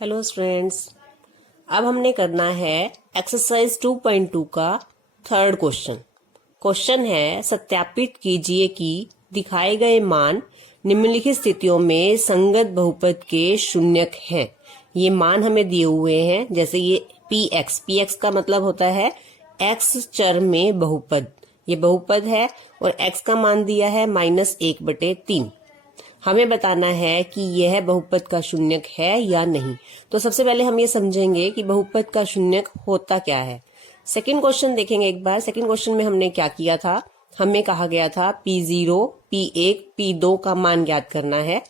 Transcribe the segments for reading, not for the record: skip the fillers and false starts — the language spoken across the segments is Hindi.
हेलो स्टूडेंट्स, अब हमने करना है एक्सरसाइज 2.2 का थर्ड क्वेश्चन। क्वेश्चन है सत्यापित कीजिए कि दिखाए गए मान निम्नलिखित स्थितियों में संगत बहुपद के शून्यक हैं। ये मान हमें दिए हुए हैं, जैसे ये px का मतलब होता है x चर में बहुपद। ये बहुपद है और x का मान दिया है -1/3। हमें बताना है कि यह बहुपद का शून्यक है या नहीं। तो सबसे पहले हम ये समझेंगे कि बहुपद का शून्यक होता क्या है। सेकंड क्वेश्चन देखेंगे एक बार। सेकंड क्वेश्चन में हमने क्या किया था, हमें कहा गया था P0, P1, P2 का मान ज्ञात करना है।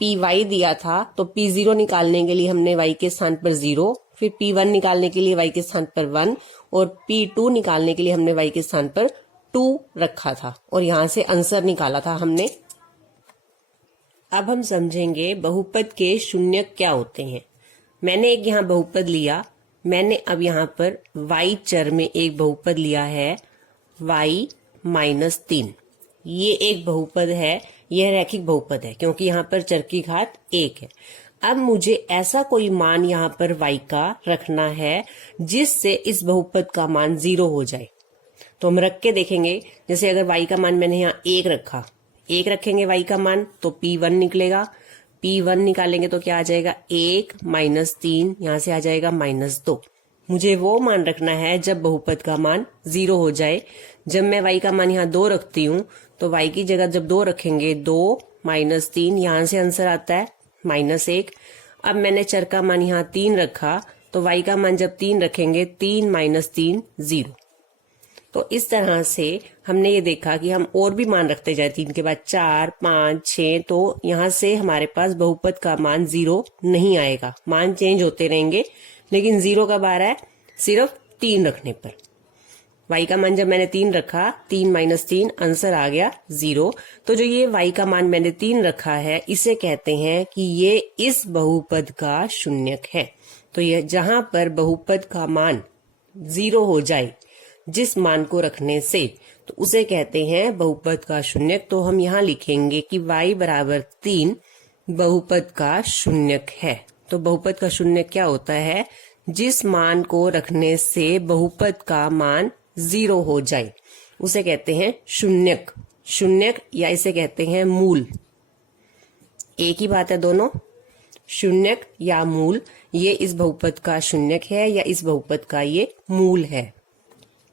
Py दिया था तो P0 निकालने के लिए हमने y के स्थान पर 0, फिर P1 निकालने के लिए y के स्थान पर 1 और P2 निकालने के लिए हमने y के स्थान पर 2 रखा था और यहाँ से आंसर निकाला था हमने। अब हम समझेंगे बहुपद के शून्यक क्या होते हैं। मैंने एक यहाँ बहुपद लिया, मैंने अब यहाँ पर y चर में एक बहुपद लिया है y-3। ये एक बहुपद है, यह रैखिक बहुपद है क्योंकि यहाँ पर चर की घात 1 है। अब मुझे ऐसा कोई मान यहाँ पर y का रखना है जिससे इस बहुपद का मान 0 हो जाए। तो हम रख के देखेंगे, जैसे अगर y का मान मैंने यहाँ 1 रखा, 1 रखेंगे y का मान तो P1 निकलेगा। P1 निकालेंगे तो क्या आ जाएगा 1 -3, यहाँ से आ जाएगा -2। मुझे वो मान रखना है जब बहुपद का मान 0 हो जाए। जब मैं y का मान यहाँ 2 रखती हूँ तो y की जगह जब 2 रखेंगे 2 -3, यहाँ से आंसर आता है -1। अब मैंने चर का मान यहाँ 3 रखा तो y का मान जब 3 रखेंगे 3 -3 0। तो इस तरह से हमने ये देखा कि हम और भी मान रखते जाए, 3 के बाद 4, 5, 6, तो यहाँ से हमारे पास बहुपद का मान 0 नहीं आएगा। मान चेंज होते रहेंगे लेकिन 0 कब आ रहा है, सिर्फ 3 रखने पर। y का मान जब मैंने 3 रखा, 3 -3 आंसर आ गया 0। तो जो ये y का मान मैंने 3 रखा है इसे कहते हैं कि ये इस बहुपद का शून्यक है। तो यह जहां पर बहुपद का मान 0 हो जाए जिस मान को रखने से, तो उसे कहते हैं बहुपद का शून्यक। तो हम यहाँ लिखेंगे कि y बराबर 3 बहुपद का शून्यक है। तो बहुपद का शून्यक क्या होता है, जिस मान को रखने से बहुपद का मान 0 हो जाए उसे कहते हैं शून्यक। शून्यक या इसे कहते हैं मूल, एक ही बात है दोनों। शून्यक या मूल, ये इस बहुपद का शून्यक है या इस बहुपद का ये मूल है।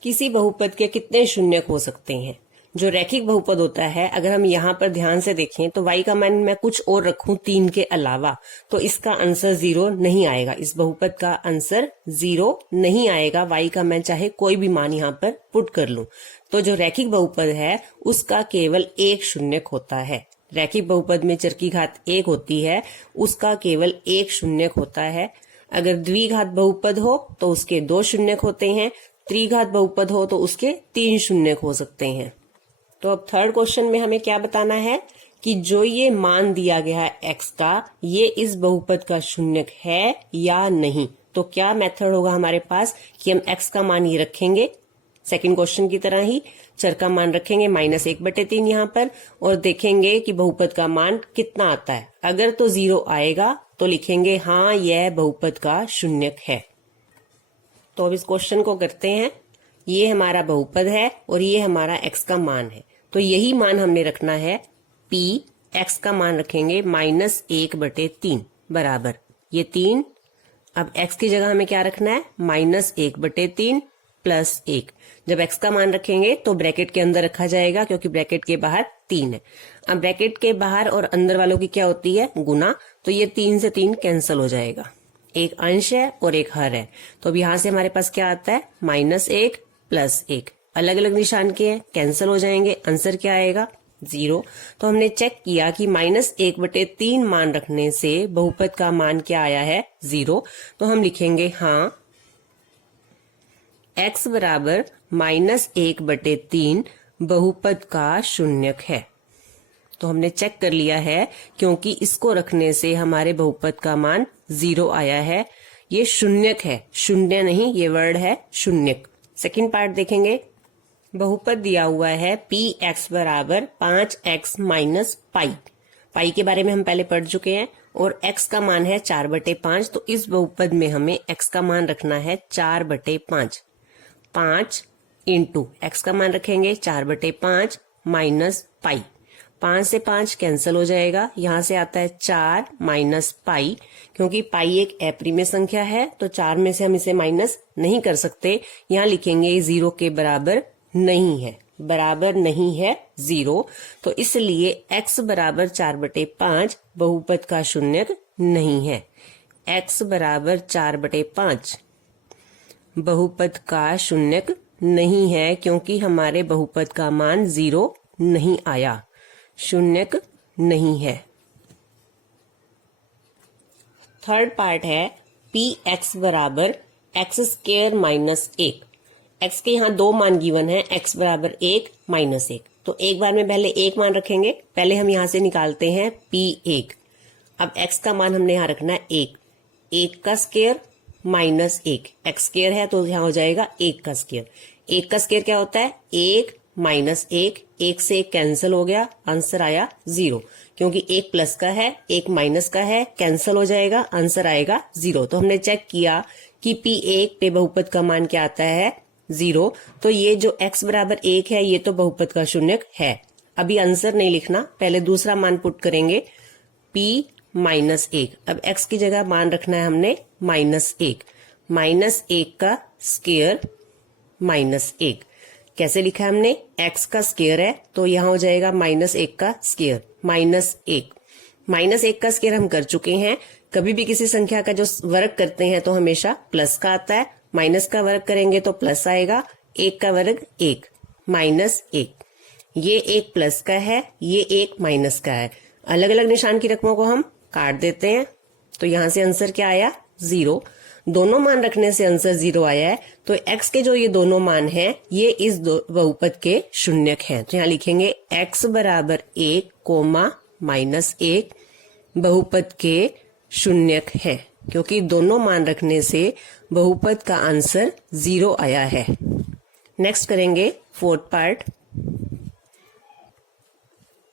किसी बहुपद के कितने शून्यक हो सकते हैं? जो रैखिक बहुपद होता है, अगर हम यहाँ पर ध्यान से देखें तो y का मान मैं कुछ और रखूं 3 के अलावा तो इसका आंसर 0 नहीं आएगा। इस बहुपद का आंसर 0 नहीं आएगा, y का मैं चाहे कोई भी मान यहाँ पर पुट कर लूं। तो जो रैखिक बहुपद है उसका केवल एक शून्यक होता है। रैखिक बहुपद में चर की घात 1 होती है, उसका केवल एक शून्यक होता है। अगर द्विघात बहुपद हो तो उसके 2 शून्यक होते हैं, त्रिघात बहुपद हो तो उसके 3 शून्यक हो सकते हैं। तो अब थर्ड क्वेश्चन में हमें क्या बताना है कि जो ये मान दिया गया है x का, ये इस बहुपद का शून्यक है या नहीं। तो क्या मेथड होगा हमारे पास कि हम x का मान ये रखेंगे, सेकंड क्वेश्चन की तरह ही चर का मान रखेंगे -1/3 यहाँ पर और देखेंगे कि बहुपद का मान कितना आता है। अगर तो 0 आएगा तो लिखेंगे हाँ यह बहुपद का शून्यक है। तो अब इस क्वेश्चन को करते हैं। ये हमारा बहुपद है और ये हमारा x का मान है, तो यही मान हमने रखना है। p x का मान रखेंगे -1/3 बराबर ये 3। अब x की जगह हमें क्या रखना है, -1/3 + 1। जब x का मान रखेंगे तो ब्रैकेट के अंदर रखा जाएगा क्योंकि ब्रैकेट के बाहर 3 है। अब ब्रैकेट के बाहर और अंदर वालों की क्या होती है, गुना। तो ये 3 से 3 कैंसिल हो जाएगा, एक अंश है और एक हर है। तो अब यहाँ से हमारे पास क्या आता है, -1 + 1। अलग अलग निशान के हैं, कैंसिल हो जाएंगे, आंसर क्या आएगा 0। तो हमने चेक किया कि -1/3 मान रखने से बहुपद का मान क्या आया है 0। तो हम लिखेंगे हाँ x बराबर -1/3 बहुपद का शून्यक है। तो हमने चेक कर लिया है क्योंकि इसको रखने से हमारे बहुपद का मान 0 आया है। ये शून्यक है, शून्य नहीं, ये वर्ड है शून्यक। सेकंड पार्ट देखेंगे। बहुपद दिया हुआ है px बराबर 5x - पाई। पाई के बारे में हम पहले पढ़ चुके हैं और x का मान है 4/5, तो इस बहुपद में हमें x का मान रखना है 4/5। 5 इंटू x का मान रखेंगे 4/5 माइनस पाई। 5 से 5 कैंसिल हो जाएगा, यहां से आता है 4 माइनस पाई। क्योंकि पाई एक अप्रिमेय संख्या है तो 4 में से हम इसे माइनस नहीं कर सकते, यहां लिखेंगे 0 के बराबर नहीं है, बराबर नहीं है 0। तो इसलिए x बराबर 4/5 बहुपद का शून्यक नहीं है। x बराबर 4/5 बहुपद का शून्यक नहीं है, क्योंकि हमारे बहुपद का मान 0 नहीं आया, शून्यक नहीं है। थर्ड पार्ट है px बराबर x² माइनस 1। x के यहाँ दो मान गिवन है, x बराबर 1 माइनस 1। तो एक बार में पहले एक मान रखेंगे, पहले हम यहां से निकालते हैं p1। अब x का मान हमने यहाँ रखना है 1, 1 का स्क्वायर माइनस 1, x स्क्वायर है तो यहाँ हो जाएगा 1 का स्क्वायर। 1 का स्क्वायर क्या होता है 1 माइनस 1, 1 से 1 कैंसिल हो गया, आंसर आया 0। क्योंकि 1 प्लस का है 1 माइनस का है, कैंसिल हो जाएगा, आंसर आएगा 0। तो हमने चेक किया कि p1 पे बहुपद का मान क्या आता है 0। तो ये जो x बराबर 1 है ये तो बहुपद का शून्यक है। अभी आंसर नहीं लिखना, पहले दूसरा मान पुट करेंगे p माइनस 1। अब x की जगह मान रखना है हमने माइनस 1, माइनस 1 का स्क्वायर माइनस 1। कैसे लिखा है हमने, x का स्क्वायर है तो यहां हो जाएगा माइनस 1 का स्क्वायर माइनस 1। माइनस 1 का स्क्वायर हम कर चुके हैं। कभी भी किसी संख्या का जो वर्ग करते हैं तो हमेशा प्लस का आता है, माइनस का वर्ग करेंगे तो प्लस आएगा। 1 का वर्ग 1 माइनस 1, ये 1 प्लस का है, ये 1 माइनस का है। अलग अलग निशान की रकमों को हम काट देते हैं, तो यहां से आंसर क्या आया 0। दोनों मान रखने से आंसर 0 आया है। तो x के जो ये दोनों मान हैं ये इस बहुपद के शून्यक हैं। तो यहाँ लिखेंगे x बराबर 1 कोमा माइनस 1 बहुपद के शून्यक है, क्योंकि दोनों मान रखने से बहुपद का आंसर 0 आया है। नेक्स्ट करेंगे फोर्थ पार्ट।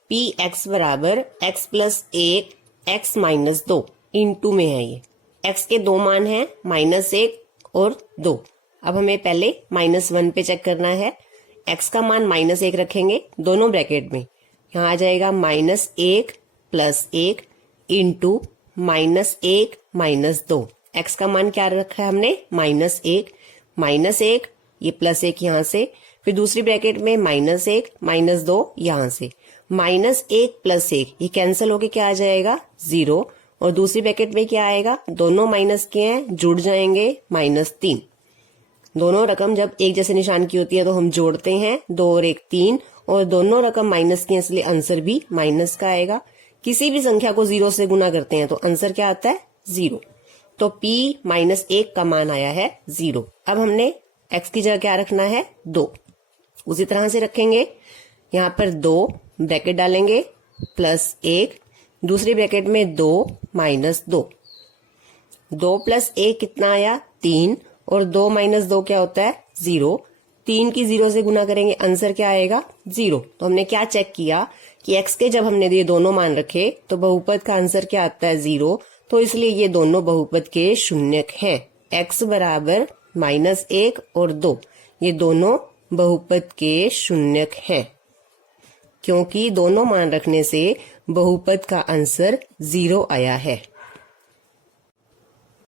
px बराबर x plus 1 x minus 2 into में है। ये x के दो मान हैं माइनस 1 और 2। अब हमें पहले -1 पे चेक करना है। x का मान -1 रखेंगे दोनों ब्रैकेट में, यहाँ आ जाएगा -1 प्लस 1 इंटू -1 माइनस 2। x का मान क्या रखा है हमने -1, -1 ये प्लस 1 यहाँ से, फिर दूसरी ब्रैकेट में -1 माइनस 2 यहाँ से, -1 प्लस 1 ये कैंसिल होके क्या आ जाएगा 0। और दूसरी ब्रैकेट में क्या आएगा, दोनों माइनस के हैं जुड़ जाएंगे -3। दोनों रकम जब एक जैसे निशान की होती है तो हम जोड़ते हैं, 2 और 1 3, और दोनों रकम माइनस की हैं इसलिए आंसर भी माइनस का आएगा। किसी भी संख्या को 0 से गुना करते हैं तो आंसर क्या आता है 0। तो p -1 का मान आया है 0। अब हमने x की जगह क्या रखना है 2, उसी तरह से रखेंगे। यहाँ पर 2 ब्रैकेट डालेंगे प्लस 1, दूसरी ब्रैकेट में 2 माइनस 2। 2 प्लस 1 कितना आया 3, और 2 माइनस 2 क्या होता है 0। 3 की 0 से गुना करेंगे, आंसर क्या आएगा 0। तो हमने क्या चेक किया कि x के जब हमने ये दोनों मान रखे तो बहुपद का आंसर क्या आता है 0। तो इसलिए ये दोनों बहुपद के शून्यक हैं। x बराबर -1 और 2 ये दोनों बहुपद के शून्यक हैं, क्योंकि दोनों मान रखने से बहुपद का आंसर 0 आया है।